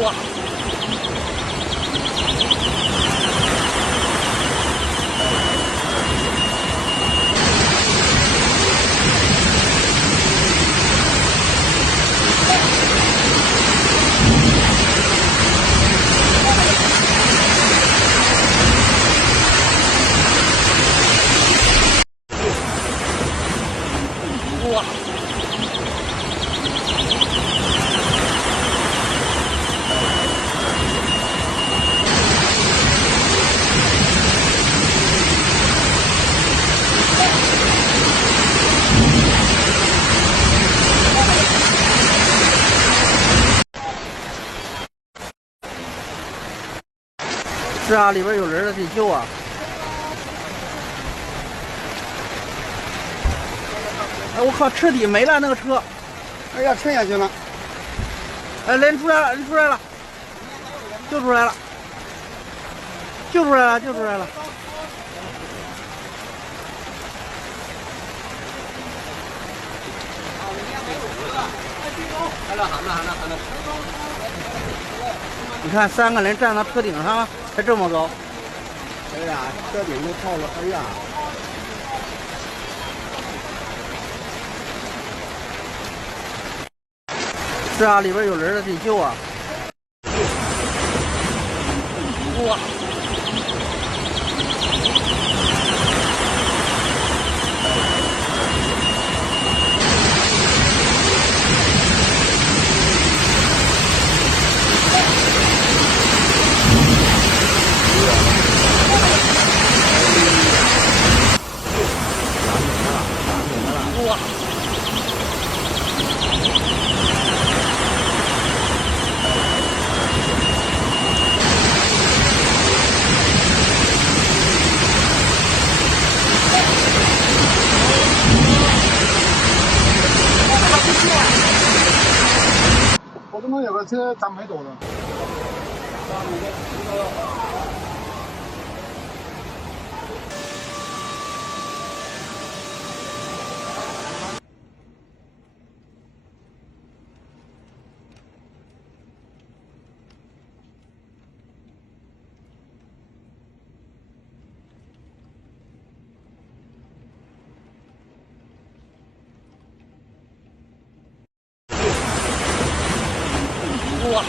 哇！哇！是啊，里边有人了，得救啊！哎，我靠，彻底没了那个车！哎呀，沉下去了！哎，人出来了，人出来了，救出来了，救出来了，救出来了！你看，3个人站到车顶上，才这么高。哎呀，车顶都套了！哎呀，是啊，里边有人了，得救啊！哇！哇！我怎么有个车咱没走了？哇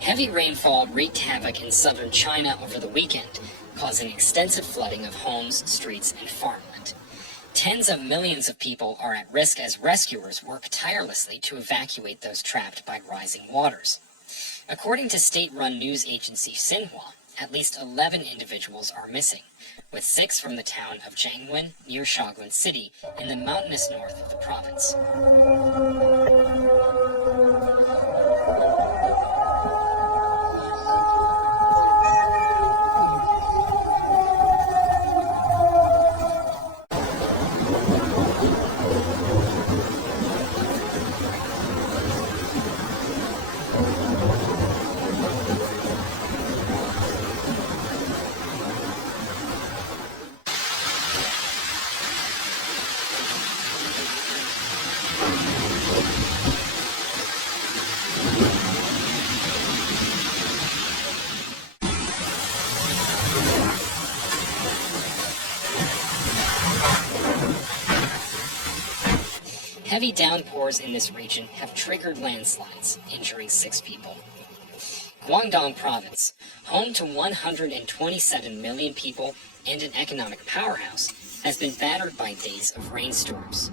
！Heavy rainfall wreaked havoc in southern China over the weekend, causing extensive flooding of homes, streets, and farmland. Tens of millions of people are at risk as rescuers work tirelessly to evacuate those trapped by rising waters. According to state-run news agency Xinhua, at least 11 individuals are missing, with 6 from the town of Jiangwen near Shaoguan City in the mountainous north of the province. Heavy downpours in this region have triggered landslides, injuring 6 people. Guangdong Province, home to 127 million people and an economic powerhouse, has been battered by days of rainstorms.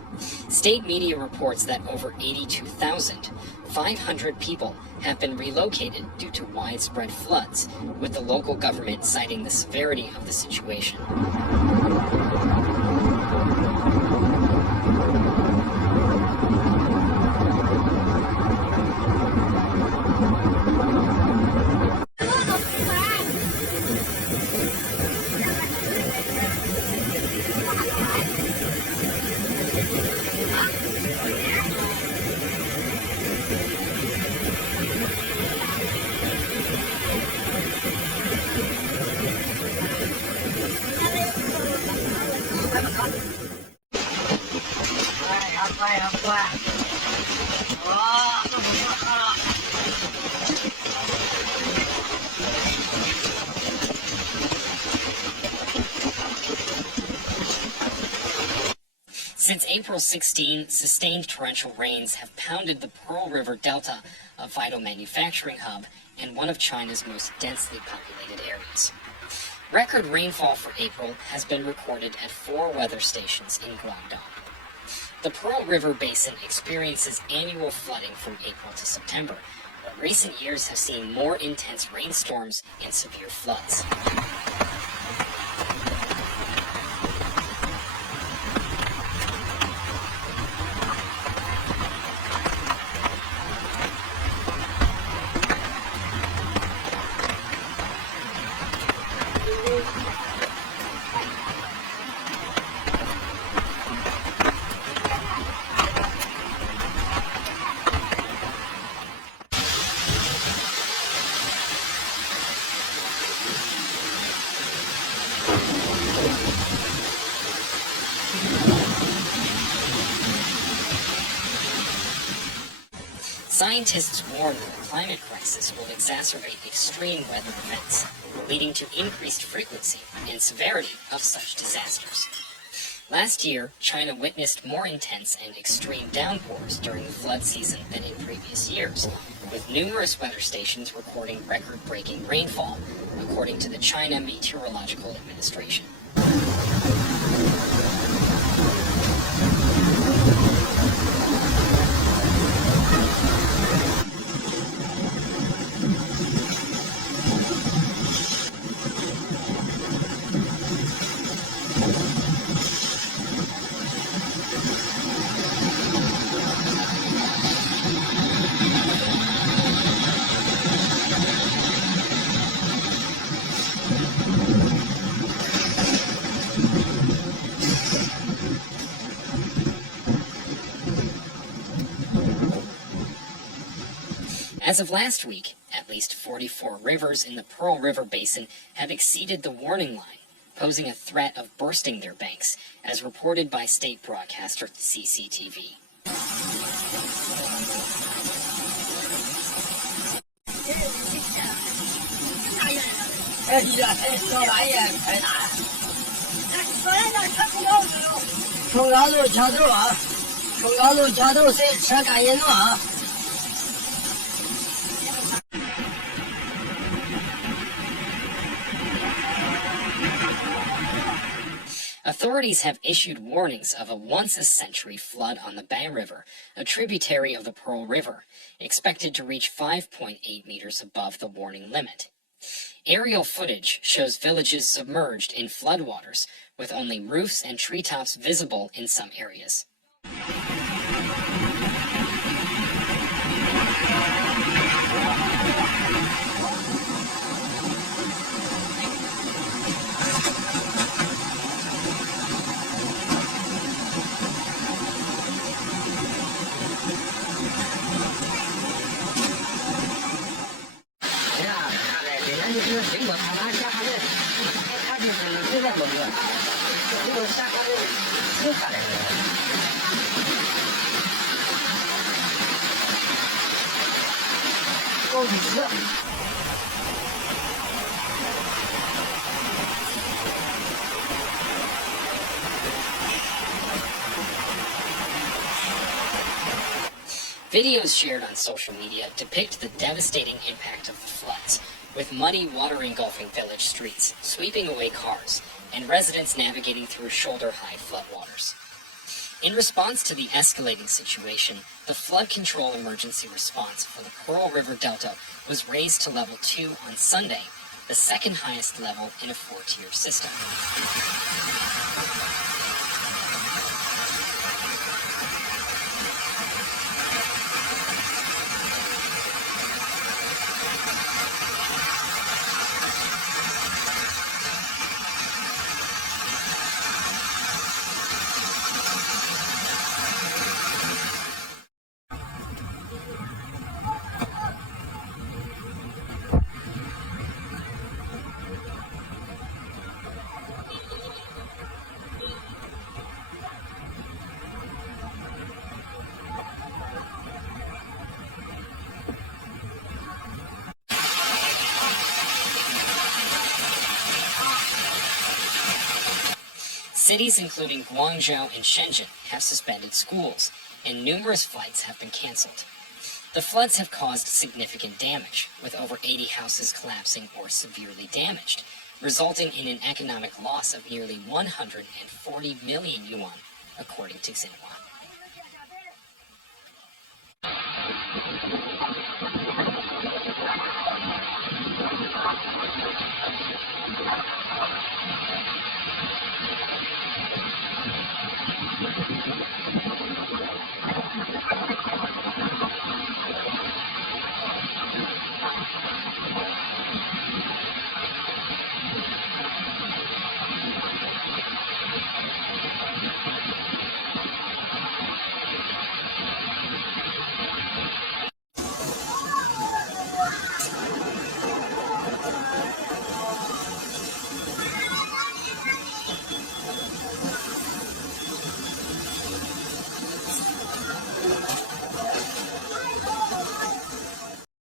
State media reports that over 82,500 people have been relocated due to widespread floods, with the local government citing the severity of the situation. Since April 16, sustained torrential rains have pounded the Pearl River Delta, a vital manufacturing hub and one of China's most densely populated areas. Record rainfall for April has been recorded at 4 weather stations in Guangdong. The Pearl River Basin experiences annual flooding from April to September, but recent years have seen more intense rainstorms and severe floods. Scientists warn that the climate crisis will exacerbate extreme weather events, leading to increased frequency and severity of such disasters. Last year, China witnessed more intense and extreme downpours during the flood season than in previous years, with numerous weather stations recording record-breaking rainfall, according to the China Meteorological Administration. As of last week, at least 44 rivers in the Pearl River Basin have exceeded the warning line, posing a threat of bursting their banks, as reported by state broadcaster CCTV. Authorities have issued warnings of a once-a-century flood on the Bai River, a tributary of the Pearl River, expected to reach 5.8 meters above the warning limit. Aerial footage shows villages submerged in floodwaters, with only roofs and treetops visible in some areas. Videos shared on social media depict the devastating impact of the floods, with muddy water engulfing village streets, sweeping away cars, and residents navigating through shoulder-high floodwaters. In response to the escalating situation, the flood control emergency response for the Pearl River Delta was raised to level 2 on Sunday, the second highest level in a 4-tier system. Cities including Guangzhou and Shenzhen have suspended schools, and numerous flights have been canceled. The floods have caused significant damage, with over 80 houses collapsing or severely damaged, resulting in an economic loss of nearly 140 million yuan, according to Xinhua.